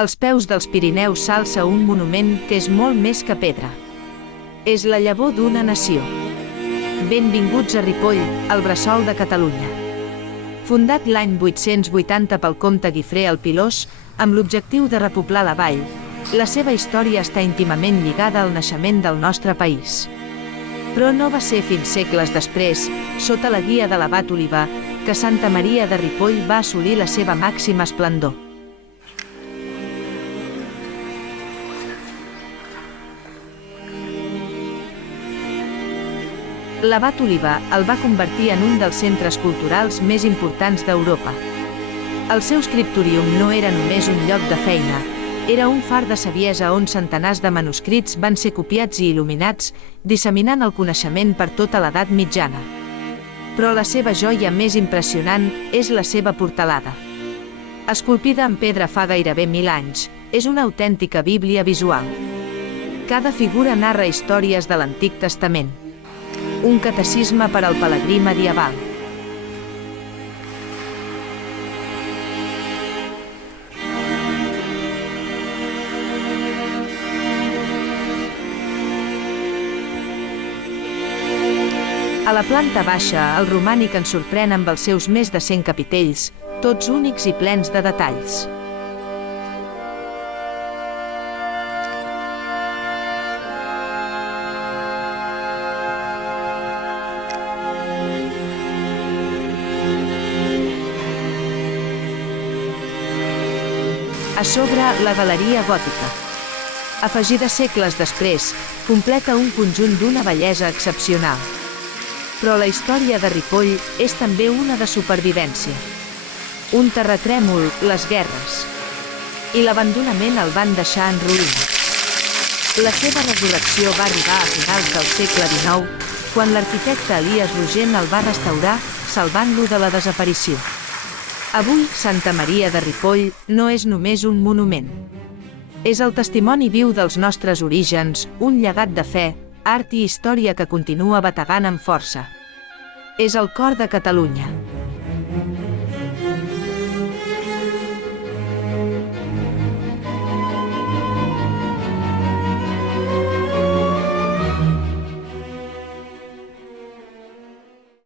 Als peus dels Pirineus s'alça un monument que és molt més que pedra. És la llavor d'una nació. Benvinguts a Ripoll, el bressol de Catalunya. Fundat l'any 880 pel comte Guifré el Pilós, amb l'objectiu de repoblar la vall, la seva història està íntimament lligada al naixement del nostre país. Però no va ser fins segles després, sota la guia de l'abat Oliba, que Santa Maria de Ripoll va assolir la seva màxima esplendor. L'abat Oliba el va convertir en un dels centres culturals més importants d'Europa. El seu scriptorium no era només un lloc de feina, era un far de saviesa on centenars de manuscrits van ser copiats i il·luminats, disseminant el coneixement per tota l'edat mitjana. Però la seva joia més impressionant és la seva portalada. Esculpida en pedra fa gairebé 1000 anys, és una autèntica bíblia visual. Cada figura narra històries de l'Antic Testament. Un catecisme per al pelegrí medieval. A la planta baixa, el romànic ens sorprèn amb els seus més de 100 capitells, tots únics i plens de detalls. A sobre, la galeria gòtica. Afegida segles després, completa un conjunt d'una bellesa excepcional. Però la història de Ripoll és també una de supervivència. Un terratrèmol, les guerres. I l'abandonament el van deixar en ruïna. La seva resurrecció va arribar a finals del segle XIX, quan l'arquitecte Elies Rogent el va restaurar, salvant-lo de la desaparició. Avui, Santa Maria de Ripoll no és només un monument. És el testimoni viu dels nostres orígens, un llegat de fe, art i història que continua bategant amb força. És el cor de Catalunya.